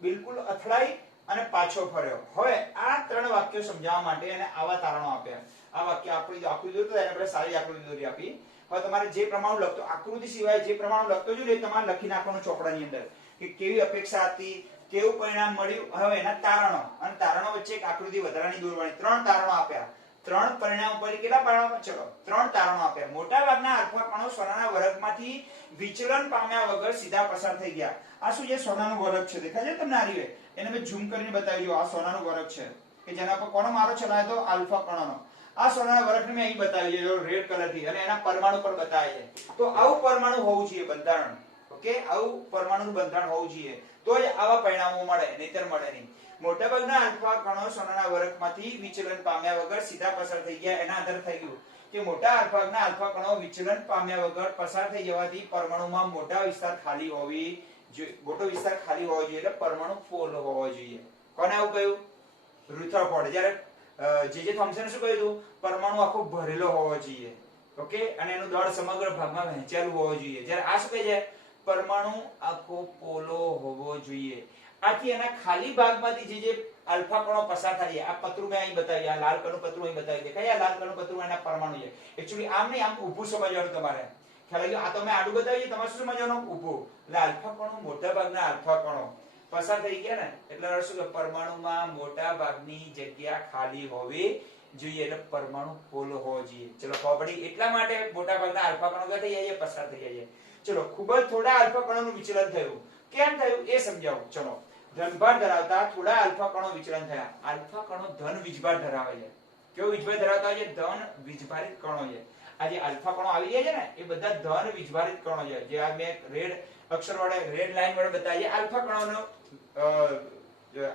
બિલકુલ અથડાઈ અને પાછો ફર્યો. હવે આ 3 વાક્યો સમજાવવા માટે એને આવા તારણો આપ્યા. આ વાક્ય આપણી આકૃતિ દોરતો એને આપણે સારી આકૃતિ દોરી આપી. હવે તમારે જે પ્રમાણે લખતો, આકૃતિ સિવાય જે પ્રમાણે લખતો જોઈએ એ તમારે લખી નાખવાનું ચોપડાની અંદર કે કેવી અપેક્ષા હતી, કેવું પરિણામ મળ્યું. હવે એના તારણો અને તારણો વચ્ચે એક આકૃતિ વધારાની દોરવાની. 3 તારણો આપ્યા. ત્રણ પરિણામો પૈકી કેટલા પરિણામો? ચલો 3 તારણો આપ્યા. મોટાભાગના આલ્ફા કણો સોનાના વરખમાંથી વિચલન પામ્યા વગર સીધા પસાર થઈ ગયા. આ શું છે? સોનાનું વરખ છે. દેખાય છે તમને આ રીતે? એને મેં ઝૂમ કરીને બતાવી દઉં. આ સોનાનું વરખ છે કે જેના પર કોનો મારો ચલાવ્યો તો? આલ્ફા કણોનો. આ સોનાના વરખને મેં અહીં બતાવી છે રેડ કલરથી, અને એના પરમાણુ પર બતાવે છે. તો આવું પરમાણુ હોવું જોઈએ બંધારણ. ઓકે, આવું પરમાણુનું બંધારણ હોવું જોઈએ, તો જ આવા પરિણામો મળે, નહીતર મળે નહીં. મોટાભાગના આલ્ફા કણો સોનાના વરખમાંથી વિચલન પામ્યા વગર સીધા પસાર થઈ ગયા. એના આધારે થઈ ગયું કે મોટા ભાગના આલ્ફા કણો વિચલન પામ્યા વગર પસાર થઈ જવાથી પરમાણુમાં મોટો વિસ્તાર ખાલી હોવો જોઈએ, એટલે પરમાણુ પોલ હોવો જોઈએ. કોને આવું કહ્યું? રુથરફોર્ડ. જ્યારે જે થોમ્સને શું કહ્યું હતું? પરમાણુ આખો ભરેલો હોવો જોઈએ. ઓકે, અને એનું દળ સમગ્ર ભાગમાં વહેંચાયેલું હોવો જોઈએ. જ્યારે આ શું કહે છે? પરમાણુ આખો પોલો હોવો જોઈએ. આથી એના ખાલી ભાગમાંથી જે આલ્ફા કણો પસાર થાય, આ પતરું મેં અહીં બતાવી, આ લાલ કણનું પતરું અહીં બતાવી દેખાય. આ લાલ કણનું પતરું એના પરમાણુ છે. એક્ચ્યુઅલી આમ નહીં, આમ ઊભું સમજવાનું તમારે. ખ્યાલ આવ્યો? આ તો મેં આડું બતાવ્યું, તમારે શું સમજવાનું? ઊભું. એટલે આલ્ફા કણો, મોટા ભાગના આલ્ફા કણો પસાર થઈ ગયા ને, એટલે શું કે પરમાણુમાં મોટા ભાગની જગ્યા ખાલી હોવી જોઈએ, એટલે પરમાણુ પોલો હોવો જોઈએ. ચલો ખબર પડી? એટલા માટે મોટા ભાગના આલ્ફા કણો ગયા થઈ જાય, પસાર થઈ જાય. ચલો, ખૂબ જ થોડા આલ્ફા કણોનું વિચલન થયું. કેમ થયું એ સમજાવું. ચલો, ધનભાર ધરાવતા થોડા આલ્ફા કણો વિચલન થયા. આલ્ફા કણો ધન વીજભાર ધરાવે છે. કેવો વીજભાર ધરાવતા હોય છે? ધન વીજભારિત કણો છે. આ જે આલ્ફા કણો આવી રહ્યા છે ને, એ બધા ધન વીજભારિત કણો છે. જે આ મેં રેડ અક્ષર વડે, રેડ લાઈન વડે બતાવી, આલ્ફા કણોનો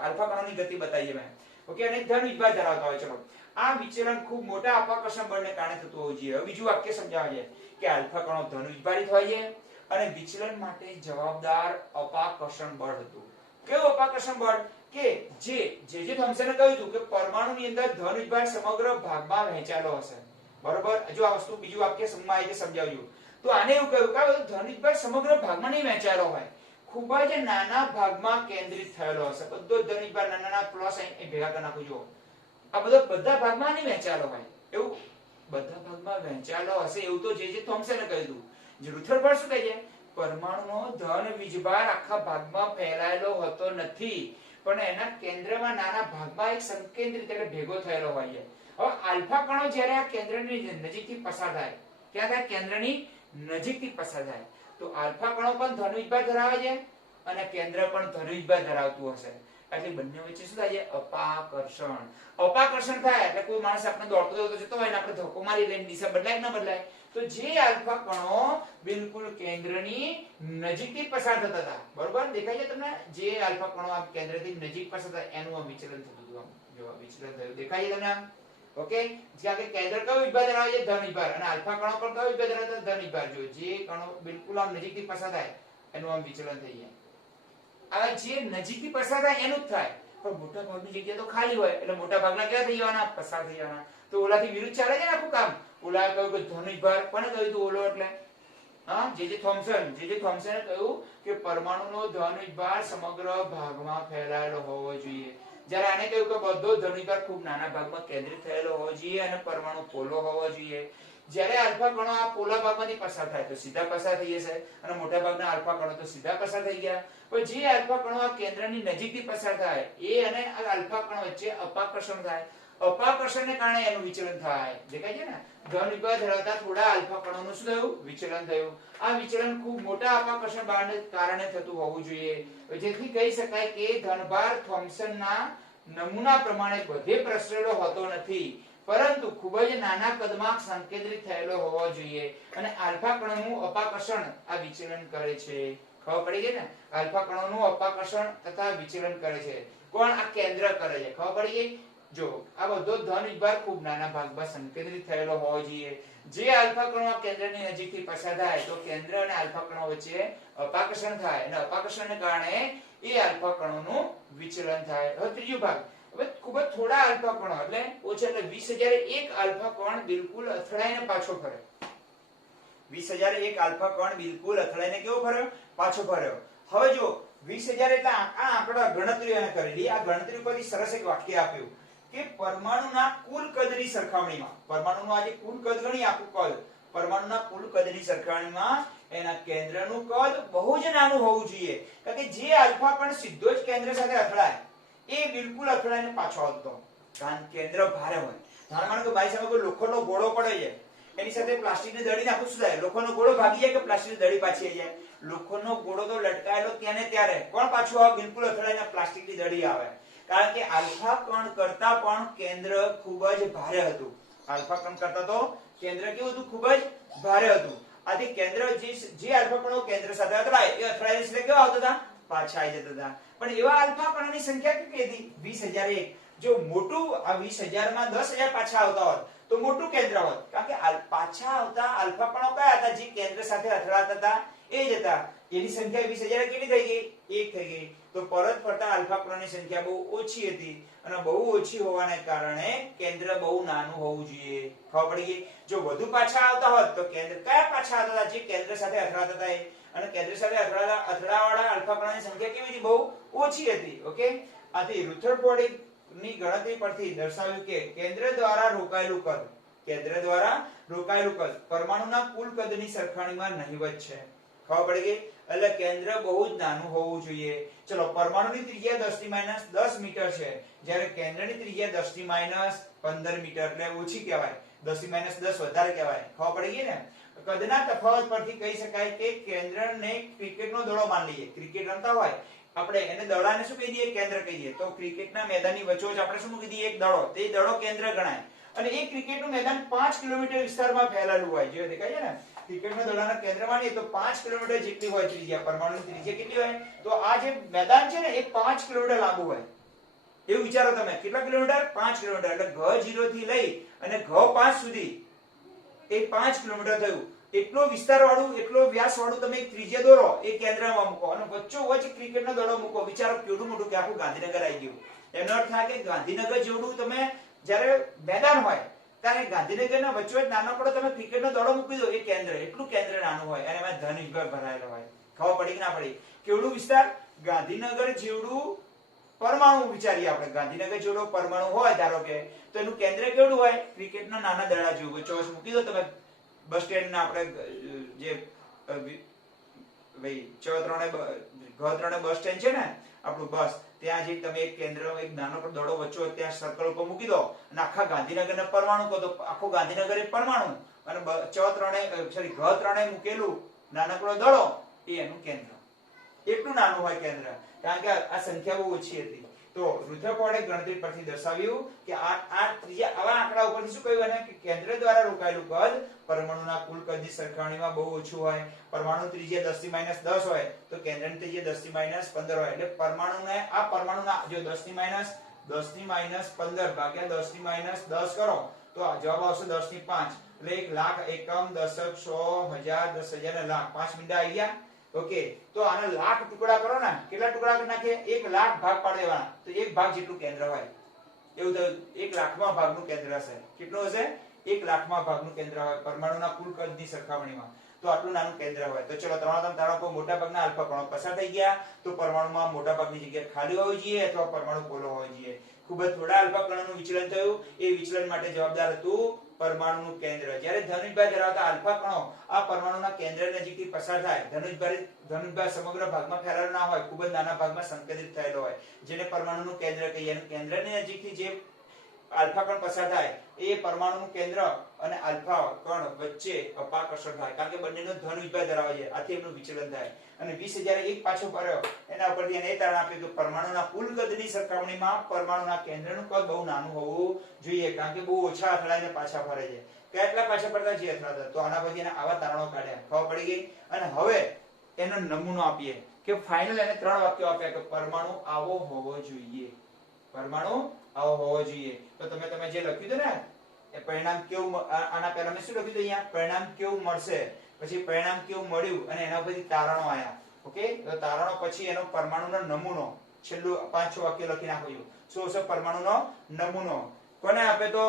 આલ્ફા કણોની ગતિ બતાવી મેં. ઓકે, અને ધન વીજભાર ધરાવતા હોય. ચલો, આ વિચલન ખૂબ મોટા અપાકર્ષણ બળને કારણે થતું હોવું જોઈએ. હવે બીજું વાક્ય સમજાવે છે કે આલ્ફા કણો ધન વીજભારિત હોય છે અને વિચલન માટે જવાબદાર અપાકર્ષણ બળ હતું. કેવું અપાકર્ષણ બળ? કે જે થોમ્સને કહ્યું હતું કે પરમાણુની અંદર ધન વીજભાર સમગ્ર ભાગમાં વહેંચાયેલો હશે. બરોબર? જો આ વસ્તુ બીજું વાક્ય સમજાવ્યું. તો આને એવું કહ્યું કે ધન વીજભાર સમગ્ર ભાગમાં નહીં વહેંચાયેલો હોય, ખૂબ જ નાના ભાગમાં કેન્દ્રિત થયેલો હશે. બધો ધન વીજભાર નાના પ્લસ અહીં ભેગા કરી નાખું. જો આ બધા ભાગમાં નહીં વહેંચાયેલો હોય, એવું બધા ભાગમાં વહેંચાયેલો હશે એવું તો જે થોમ્સને કહ્યું હતું. જે રુથરફોર્ડ શું કહે છે? પરમાણુનો ધન વીજભાર આખા ભાગમાં ફેલાયેલો હોતો નથી, પણ એના કેન્દ્રમાં નાના ભાગમાં એક સંકેન્દ્રિત એટલે ભેગો થયેલો હોય છે. હવે આલ્ફા કણો જ્યારે આ કેન્દ્રની નજીકથી પસાર થાય, ક્યાં થાય? કેન્દ્રની નજીકથી પસાર થાય, તો આલ્ફા કણો પણ ધન વીજભાર ધરાવે છે અને કેન્દ્ર પણ ધન વીજભાર ધરાવતું હશે. એટલે બંને વચ્ચે શું થાય છે? અપાકર્ષણ. અપાકર્ષણ થાય એટલે કોઈ માણસ આપણે દોડતો જતો હોય ને આપણે ધક્કો મારી લઈને દિશા બદલાય કે ન બદલાય? તો જે આલ્ફા કણો બિલકુલ કેન્દ્રની નજીકથી પસાર થતા હતા, બરોબર? દેખાય છે તમને? જે આલ્ફા કણો આ કેન્દ્રથી નજીક પસાર થતા એનું આ વિચલન થતું હતું. જો વિચલન થયું દેખાય છે તમને? ઓકે, કારણ કે કેન્દ્ર કયો વીજભાર ધરાવે છે? ધન વીજભાર. અને આલ્ફા કણો પણ કયો વીજભાર ધરાવે છે? ધન વીજભાર. જો જે કણો બિલકુલ આમ નજીકથી પસાર થાય એનું આમ વિચલન થઈ જાય. આ જે નજીકથી પસાર થાય એનું જ થાય, પણ મોટા ભાગની જગ્યા તો ખાલી હોય, એટલે મોટા ભાગના ક્યાં થઈ જવાના? પસાર થઈ જવાના. તો ઓલાથી વિરુદ્ધ ચાલે છે ને આખું કામ. ઓલા કહ્યું કે ધન વીજભાર, કોને કહ્યું હતું ઓલો? એટલે હા, જે થોમ્સને કહ્યું કે પરમાણુનો ધન વીજભાર સમગ્ર ભાગમાં ફેલાયેલો હોવો જોઈએ. જ્યારે આને કહ્યું કે બધો ધન વીજભાર ખૂબ નાના ભાગમાં કેન્દ્રિત થયેલો હોવો જોઈએ અને પરમાણુ પોલો હોવો જોઈએ. જ્યારે આલ્ફા કણો આ પોલા ભાગમાંથી પસાર થાય તો સીધા પસાર થઈ જશે, અને મોટા ભાગના આલ્ફા કણો તો સીધા પસાર થઈ ગયા. પણ જે આલ્ફા કણો આ કેન્દ્રની નજીકથી પસાર થાય એ અને આ આલ્ફા કણો વચ્ચે અપાકર્ષણ થાય. અપાકર્ષણને કારણે એનું વિચલન થાય. દેખાય છે ને? ધન વીજભાર ધરાવતા થોડા આલ્ફા કણોનું શું થયું? વિચલન થયું. આ વિચલન ખૂબ મોટા અપાકર્ષણ બળને કારણે થતું હોવું જોઈએ, જેથી કહી શકાય કે ધનભાર થોમ્સનના નમૂના પ્રમાણે બધે પ્રસરેલો હોતો નથી, પરંતુ ખૂબ જ નાના કદમાં સંકેન્દ્રિત થયેલો હોવો જોઈએ. અને આલ્ફા કણોનું અપાકર્ષણ આ વિચલન કરે છે. ખબર પડી ગઈ ને? આલ્ફા કણોનું અપાકર્ષણ તથા વિચલન કરે છે. કોણ? આ કેન્દ્ર કરે છે. ખબર પડી ગઈ? જો આ બધો ધન વીજભાર ખૂબ નાના ભાગમાં સંકેન્દ્રિત થયેલો હોવો જોઈએ. જે આલ્ફા કણો આ કેન્દ્રની નજીકથી પસાર થાય તો કેન્દ્ર અને આલ્ફા કણો વચ્ચે અપાકર્ષણ થાય, અને અપાકર્ષણને કારણે એ આલ્ફા કણોનું વિચલન થાય. હવે ત્રીજો ભાગ. હવે ખૂબ જ થોડા આલ્ફા કણો એટલે ઓછા, એટલે 20,001 આલ્ફા કણ બિલકુલ અથડાઈને પાછો ફરે. 20,001 આલ્ફા કણ બિલકુલ અથડાઈને કેવો ફર્યો? પાછો ફર્યો. હવે જો 20,000 એટલે આ આંકડા ગણતરીઓને કરેલી. આ ગણતરી પરથી સરસ એક વાક્ય આપ્યું કે પરમાણુના કુલ કદની સરખામણીમાં, પરમાણુનું આજે કુલ કદ ગણી, આખું કદ, પરમાણુના કુલ કદની સરખામણીમાં એના કેન્દ્રનું કદ બહુ જ નાનું હોવું જોઈએ. કારણ કે જે આલ્ફા કણ સીધો જ કેન્દ્ર સાથે અથડાય એ બિલકુલ અથડાઈને પાછો આવતો, કારણ કેન્દ્ર ભારે હોય. માનો કે મારી સામે કોઈ લોખંડનો ગોળો પડે છે, એની સાથે પ્લાસ્ટિકની દડી નાખું, શું થાય? લોખંડનો ગોળો ભાગી જાય કે પ્લાસ્ટિકની દડી પાછી આવી જાય? લોખંડનો ગોળો તો લટકાયેલો ત્યાં ને ત્યારે, કોણ પાછું આવે? બિલકુલ અથડાઈને પ્લાસ્ટિકની દડી આવે. કારણ કે આલ્ફા કણ કરતા પણ કેન્દ્ર ખૂબ જ ભારે હતું. આલ્ફા કણ કરતા તો કેન્દ્ર કેવું હતું? ખૂબ જ ભારે હતું. આથી કેન્દ્ર જે આલ્ફા કણો કેન્દ્ર સાથે અથડાય એ અથડાઈને એટલે કેવા આવતા હતા? પાછા આવી જતા હતા. પણ એવા આલ્ફા કણોની સંખ્યા કેટલી હતી? 20,001. જો મોટું આ 20,000 માં 10,000 પાછા આવતા હોત તો મોટું કેન્દ્ર હોત. કારણ કે પાછા આવતા આલ્ફા કણો કયા હતા? જે કેન્દ્ર સાથે અથડાતા હતા એ જ હતા. એની સંખ્યા 20,000 કેટલી થઈ ગઈ? 1 થઈ ગઈ. તો પરત ફરતા આલ્ફા કણોની સંખ્યા બહુ ઓછી હતી અને બહુ ઓછી હોવાને કારણે કેન્દ્ર બહુ નાનું હોવું જોઈએ. ખબર પડી ગઈ? જો વધુ પાછા આવતા હોત તો કેન્દ્ર કયા પાછા આવતા હતા? જે કેન્દ્ર સાથે અથડાતા હતા એ. અને કેન્દ્ર સાથે અથડાવાળા આલ્ફા કણોની સંખ્યા કેવી હતી? બહુ ઓછી હતી. ઓકે, આથી રુથરફોર્ડ ની ગણતરી પરથી દર્શાવ્યું કે કેન્દ્ર દ્વારા રોકાયેલું કદ, કેન્દ્ર દ્વારા રોકાયેલું કદ પરમાણુના કુલ કદની સરખામણીમાં નહિવત છે. ખબર પડી ગઈ? એટલે કેન્દ્ર બહુ જ નાનું હોવું જોઈએ. ચલો, પરમાણુની ત્રિજ્યા 10 મીટર છે, જ્યારે કેન્દ્રની ત્રિજ્યા 10 - 15 મીટર, એટલે ઓછી કહેવાય. 10 - 10 વધારે કહેવાય. ખબર પડી ગઈ ને? કદના તફાવત પરથી કહી શકાય કે કેન્દ્રને ક્રિકેટનો દડો માની લઈએ. ક્રિકેટ રમતા હોય આપણે, એને દડાને શું કહી દઈએ? કેન્દ્ર કહીએ. તો ક્રિકેટના મેદાનની વચ્ચોવચ આપણે શું મૂકી દઈએ? એક દડો. તે દડો કેન્દ્ર ગણાય. અને એ ક્રિકેટનું મેદાન 5 કિલોમીટર વિસ્તારમાં ફેલાયેલું હોય. જે દેખાય છે ને, ક્રિકેટના દડાના કેન્દ્ર માનીએ તો 5 કિલોમીટર જેટલી હોય ત્રિજ્યા. પરમાણુની ત્રિજ્યા કેટલી હોય? તો આ જે મેદાન છે ને એ 5 કિલોમીટર લાંબુ હોય. એવું વિચારો તમે, કેટલા કિલોમીટર? 5 કિલોમીટર. એટલે G0 થી લઈ અને G5 સુધી એ 5 કિલોમીટર થયું. એટલો વિસ્તાર વાળું, એટલો વ્યાસ વાળું તમે એક ત્રિજ્યા દોરો, એ કેન્દ્રમાં મૂકો અને વચ્ચોવચ્ચ ક્રિકેટનો દડો મૂકો. વિચારો કેવડું મોટું, કે આખું ગાંધીનગર આવી ગયું. એનો અર્થ થાય કે ગાંધીનગર જેવડું તમે જ્યારે મેદાન હોય ત્યારે ગાંધીનગરના વચ્ચોવચ્ચ નાનકડો તમે ક્રિકેટનો દડો મૂકી દો, એ કેન્દ્ર, એટલું કેન્દ્ર નાનું હોય અને એમાં ધન વિભાગ ભરાયેલો હોય. ખબર પડી કે ના પડી? કેવડું વિસ્તાર? ગાંધીનગર જેવડું પરમાણુ વિચારીએ આપણે. ગાંધીનગર જેવડો પરમાણુ હોય ધારો કે, તો એનું કેન્દ્ર કેવડું હોય? ક્રિકેટના નાના દડા જેવું. વચ્ચોવચ્ચ મૂકી દો તમે. બસ સ્ટેન્ડ ના આપણે જે ભાઈ G3 બસ સ્ટેન્ડ છે ને આપણું, બસ ત્યાં જે તમે એક કેન્દ્ર, એક નાનો દડો વચ્ચે ત્યાં સર્કલ ઉપર મૂકી દો અને આખા ગાંધીનગરને પરમાણુ કહો, તો આખો ગાંધીનગર એ પરમાણુ અને G3 મૂકેલું નાનકડો દડો એ એનું કેન્દ્ર. એટલું નાનું હોય કેન્દ્ર, કારણ કે આ સંખ્યા બહુ ઓછી હતી. તો રુથરફોર્ડે ગણતરી પરથી દર્શાવ્યું કે આ ત્રીજા આવા આંકડા ઉપરથી શું કહ્યું એને? કે કેન્દ્ર દ્વારા રોકાયેલું કદ પરમાણુના કુલ કદની સરખામણીમાં બહુ ઓછું હોય. પરમાણુ ત્રિજ્યા 10 - 10 હોય તો કેન્દ્રની ત્રિજ્યા 10 - 15 હોય. એટલે પરમાણુના જો 10 - 15 ભાગ્યા 10 - 10 કરો તો જવાબ આવશે 10 ની 5. એટલે 1 લાખ, એકમ, દશક, 100, 1000, 10,000 ને લાખ. 5 મિનિટ આવી ગયા. ઓકે, તો આને લાખ ટુકડા કરો ને, કેટલા ટુકડા કરી નાખીએ? 1 લાખ ભાગ પાડી દેવાના, તો 1 ભાગ જેટલું કેન્દ્ર હોય. એવું થયું 1 લાખમાં ભાગનું કેન્દ્ર હશે. કેટલું હશે? 1 લાખમાં ભાગનું કેન્દ્ર હોય પરમાણુના કુલ કદની સરખામણીમાં. તો આટલું નાનું કેન્દ્ર હોય. તો ચલો, તારો મોટા ભાગના આલ્ફા કણો પસાર થઈ ગયા. તો પરમાણુમાં મોટા ભાગની જગ્યા ખાલી હોવી જોઈએ અથવા પરમાણુ પોલો હોવો જોઈએ. ખૂબ જ થોડા આલ્ફા કણોનું વિચલન થયું. એ વિચલન માટે જવાબદાર હતું પરમાણુનું કેન્દ્ર. જ્યારે ધનુષભાર ધરાવતા આલ્ફા કણો આ પરમાણુના કેન્દ્ર નજીકથી પસાર થાય, ધનુષભાર સમગ્ર ભાગમાં ફેલાયેલો ના હોય, ખૂબ જ નાના ભાગમાં સંકેન્દ્રિત થયેલો હોય, જેને પરમાણુનું કેન્દ્ર કહીએ. અને કેન્દ્રની નજીકથી જે આલ્ફા કણ પસાર થાય એ પરમાણુનું કેન્દ્ર અને આલ્ફા કણ વચ્ચે અપાકર્ષણ થાય, કારણ કે બંનેનો ધન વિભાગ ધરાવે છે. આથી એમનું વિચલન થાય. અને 20,001 પાછો ફર્યો, એના ઉપરથી એને તારણ આપ્યું કે પરમાણુના કુલ કદની સરખામણીમાં પરમાણુના કેન્દ્રનું કદ બહુ નાનું હોવું જોઈએ, કારણ કે બહુ ઓછા અથડાઈને પાછા ફરે છે. કેટલા પાછા ફરતા? જે અથડાતા. તો આના પછી એને આવા તારણો કાઢ્યા. ખબર પડી ગઈ? અને હવે એનો નમૂનો આપીએ કે ફાઇનલ એને 3 વાક્યો આપ્યા કે પરમાણુ આવો હોવો જોઈએ. પરમાણુ આવો હોવો જોઈએ. તો તમે જે લખ્યું હતું ને એ પરિણામ કેવું, આના પહેલા મેં શું લખ્યું હતું અહીંયા? પરિણામ કેવું મળશે, પછી પરિણામ કેવું મળ્યું અને એના પછી તારણો આયા. ઓકે, તો તારણો પછી એનો પરમાણુનો નમૂનો, છેલ્લું 5-6 વાક્ય લખી નાખ્યું. શું હશે? પરમાણુનો નમૂનો. કોને આપે? તો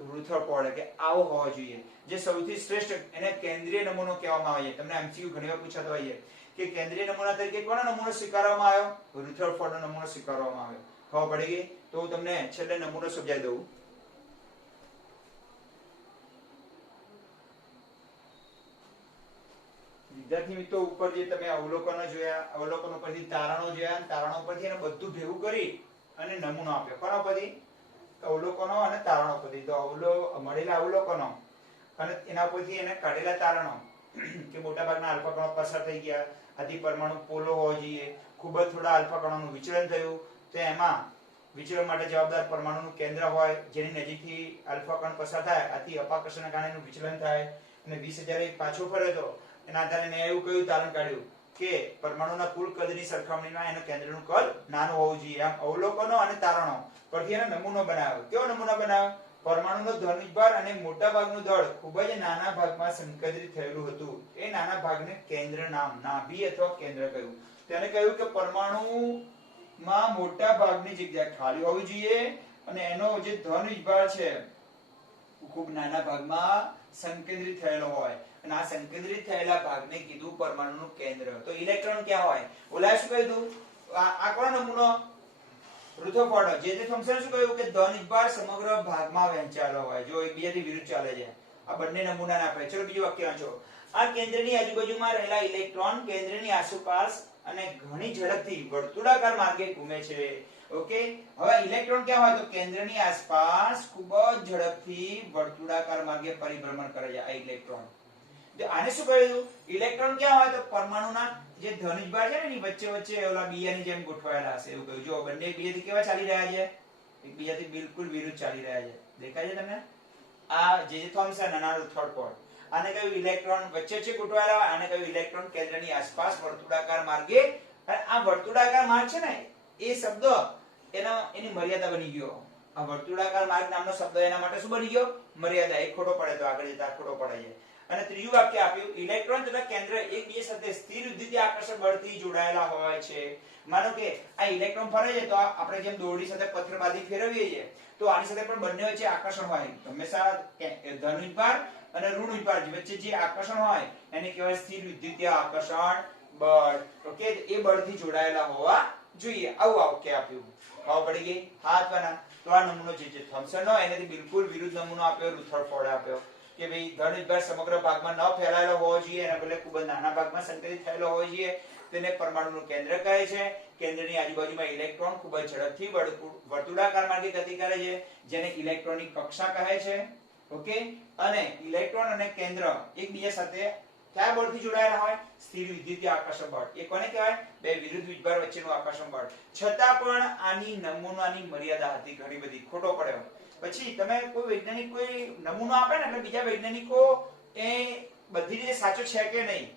રુથરફોર્ડે, કે આવો હોવો જોઈએ. જે સૌથી શ્રેષ્ઠ, એને કેન્દ્રીય નમૂનો કહેવામાં આવે છે. તમને MCQ ઘણી વાર પૂછાતો હોય છે કે કેન્દ્રીય નમૂના તરીકે કોનો નમૂનો સ્વીકારવામાં આવ્યો? રુથરફોર્ડનો નમૂનો સ્વીકારવામાં આવ્યો. ખબર પડી ગઈ? તો હું તમને છેલ્લે નમૂનો સમજાવી દઉં. વિદ્યાર્થી મિત્રો, ઉપર જે તમે અવલોકનો જોયા, અવલોકનો પરથી તારણો જોયા, તારણો પરથી એને બધું ભેગું કરી અને નમૂનો આપ્યો. કોના પરથી? અવલોકનો અને તારણો પરથી. તો મળેલા અવલોકનો અને એના પરથી એને કાઢેલા તારણો કે મોટાભાગના આલ્ફા કણો પસાર થઈ ગયા, આથી પરમાણુ પોલો હોવો જોઈએ, ખૂબ જ થોડા આલ્ફા કણોનું વિચલન થયું, તો એમાં વિચલન માટે જવાબદાર પરમાણુનું કેન્દ્ર હોય જેની નજીકથી આલ્ફા કણ પસાર થાય, આથી અપાકર્ષણના કારણે એનું વિચલન થાય. અને 20,000 પાછો ફર્યો તો એના આધારે મેં એવું કયું તારણ કાઢ્યું કે પરમાણુના કુલ કદની સરખામણીમાં એનું કેન્દ્રનું કદ નાનું હોવું જોઈએ. આમ અવલોકનો અને તારણો પરથી એનો નમૂનો બનાવ્યો. કેવો નમૂનો બનાવ્યો? પરમાણુનો ધનભાર અને મોટા ભાગનું દળ ખૂબ જ નાના ભાગમાં સંકેન્દ્રિત થયેલું હતું. એ નાના ભાગને કેન્દ્ર નામ, નાભી અથવા કેન્દ્ર કહ્યું. તેને કહ્યું કે પરમાણુમાં મોટા ભાગની જગ્યા ખાલી હોવી જોઈએ અને એનો જે ધનભાર છે ખૂબ નાના ભાગમાં સંકેન્દ્રિત થયેલો હોય, અને આ સંકેન્દ્રિત થયેલા ભાગને કીધું પરમાણુનું કેન્દ્ર. તો ઇલેક્ટ્રોન ક્યાં હોય? ઓલા શું કહ્યું? આ કોનો નમૂનો? રુથરફોર્ડ. જે ફંક્શન શું કહ્યું કે ધનભાર સમગ્ર ભાગમાં વહેંચાયેલો હોય. જો એકબીજાથી વિરુદ્ધ ચાલે છે. આ બંને નમૂના આપે. ચલો બીજું વાક્ય વાંચો. આ કેન્દ્રની આજુબાજુમાં રહેલા ઇલેક્ટ્રોન કેન્દ્રની આસપાસ અને ઘણી ઝડપથી વર્તુળાકાર માર્ગે ઘૂમે છે. ઓકે, હવે ઇલેક્ટ્રોન ક્યાં હોય? તો કેન્દ્રની આસપાસ ખૂબ જ ઝડપથી વર્તુળાકાર માર્ગે પરિભ્રમણ કરે છે આ ઇલેક્ટ્રોન. આને શું કહ્યું? ઇલેક્ટ્રોન ક્યાં હોય? તો પરમાણુના જે ધનભાર છે ને એની વચ્ચે વચ્ચે ઓલા બીયાની જેમ ગોઠવાયેલા હશે એવું કહ્યું. જો બંને એકબીજાથી કેવા ચાલી રહ્યા છે? એકબીજાથી બિલકુલ વિરુદ્ધ ચાલી રહ્યા છે. દેખાય છે તમને? આ જે થોમ્સન અને રુથરફોર્ડ. આને કહ્યું ઇલેક્ટ્રોન વચ્ચે વચ્ચે ગોઠવાયેલા હોય, આને કહ્યું ઇલેક્ટ્રોન કેન્દ્રની આસપાસ વર્તુળાકાર માર્ગે. આ વર્તુળાકાર માર્ગ છે ને એ શબ્દ એની મર્યાદા બની ગયો. આ વર્તુળાકાર માર્ગ નામનો શબ્દ એના માટે શું બની ગયો? મર્યાદા. એક ખોટો પડે તો આગળ જતા ખોટો પડે છે. અને ત્રીજું વાક્ય આપ્યું, ઇલેક્ટ્રોન તથા કેન્દ્ર એકબીજા સાથે સ્થિર વિદ્યુતીય આકર્ષણ બળથી જોડાયેલા હોય છે. માનો કે આ ઇલેક્ટ્રોન ફરે છે તો આપણે જેમ દોરડી સાથે પથ્થરબાજી ફેરવીએ છીએ તો આની સાથે પણ બંને વચ્ચે આકર્ષણ હોય. હંમેશા ધનભાર અને ઋણભાર વચ્ચે જે આકર્ષણ હોય એને કહેવાય સ્થિર વિદ્યુતીય આકર્ષણ બળ. ઓકે, એ બળથી જોડાયેલા હોવા જોઈએ. આવું વાક્ય આપ્યું. ખબર પડી ગઈ? હાથ બના. તો આ નમૂનો જે થોમ્સનનો એનાથી બિલકુલ વિરુદ્ધ નમૂનો આપ્યો રુથરફોર્ડે આપ્યો કે ભાઈ ધનભાર સમગ્ર ભાગમાં ન ફેલાયેલો હોવો જોઈએ, એના બદલે ખૂબ જ નાના ભાગમાં સંકેતિત થયેલો હોવો જોઈએ. તેને પરમાણુનું કેન્દ્ર કહે છે. કેન્દ્રની આજુબાજુમાં ઇલેક્ટ્રોન ખૂબ જ ઝડપથી વર્તુળાકાર માર્ગે ગતિ કરે છે જેને ઇલેક્ટ્રોનની કક્ષા કહે છે. ઓકે, અને ઇલેક્ટ્રોન અને કેન્દ્ર એકબીજા સાથે કયા બળથી જોડાયેલા હોય? સ્થિર વિદ્યુતીય આકર્ષણ બળ. એ કોને કહેવાય? બે વિરુદ્ધ વીજભાર વચ્ચેનું આકર્ષણ બળ. છતાં પણ આની નમૂનાની મર્યાદા હતી ઘણી બધી. ખોટો પડ્યો. પછી તમે કોઈ વૈજ્ઞાનિક કોઈ નમૂનો આપે ને એટલે બીજા વૈજ્ઞાનિકો એ બધી રીતે સાચો છે કે નહીં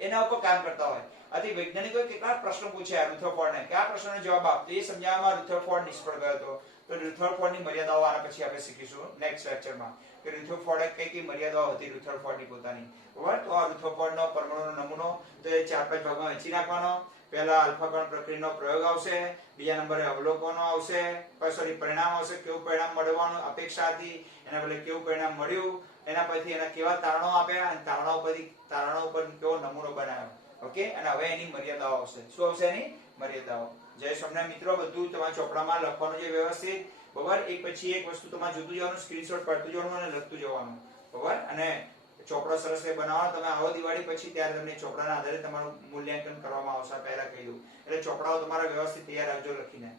એના ઉપર કામ કરતા હોય. આથી વૈજ્ઞાનિકોએ કેટલાક પ્રશ્નો પૂછ્યા રુથરફોર્ડને કે આ પ્રશ્નનો જવાબ આપ. તો એ સમજાવવામાં રુથરફોર્ડ નિષ્ફળ ગયો હતો. તો રુથરફોર્ડની મર્યાદાઓ આના પછી આપણે શીખીશું નેક્સ્ટ લેક્ચરમાં કે રુથરફોર્ડે કઈ મર્યાદાઓ હતી રુથરફોર્ડની પોતાની. બરાબર? તો આ રુથરફોર્ડનો પરમાણુનો નમૂનો તો એ 4-5 ભાગમાં વહેંચી નાખવાનો. પહેલા આલ્ફા કણ પ્રક્રિયાનો પ્રયોગ આવશે, બીજા નંબરે અવલોકનો આવશે, પરિણામ આવશે, કેવું પરિણામ મળવાનું અપેક્ષા હતી, એના બદલે કેવું પરિણામ મળ્યું, એના પછી એના કેવા તારણો આપ્યા અને તારણો ઉપર કેવો નમૂનો બનાવ્યો. ઓકે, અને હવે એની મર્યાદાઓ આવશે. શું આવશે? એની મર્યાદાઓ. જય સ્વામિનારાયણ મિત્રો, બધું તમારા ચોપડામાં લખવાનું છે વ્યવસ્થિત. બરાબર? એક પછી એક વસ્તુ તમારે જોતું જવાનું, સ્ક્રીનશોટ પાડતું જવાનું અને લખતું જવાનું. બરાબર? અને ચોપડો સરસ રીતે બનાવવાનો. તમે આવો દિવાળી પછી ત્યારે તમને ચોપડાના આધારે તમારું મૂલ્યાંકન કરવામાં આવશે. પહેલા કહી દઉં એટલે ચોપડાઓ તમારા વ્યવસ્થિત તૈયાર રાખજો લખીને.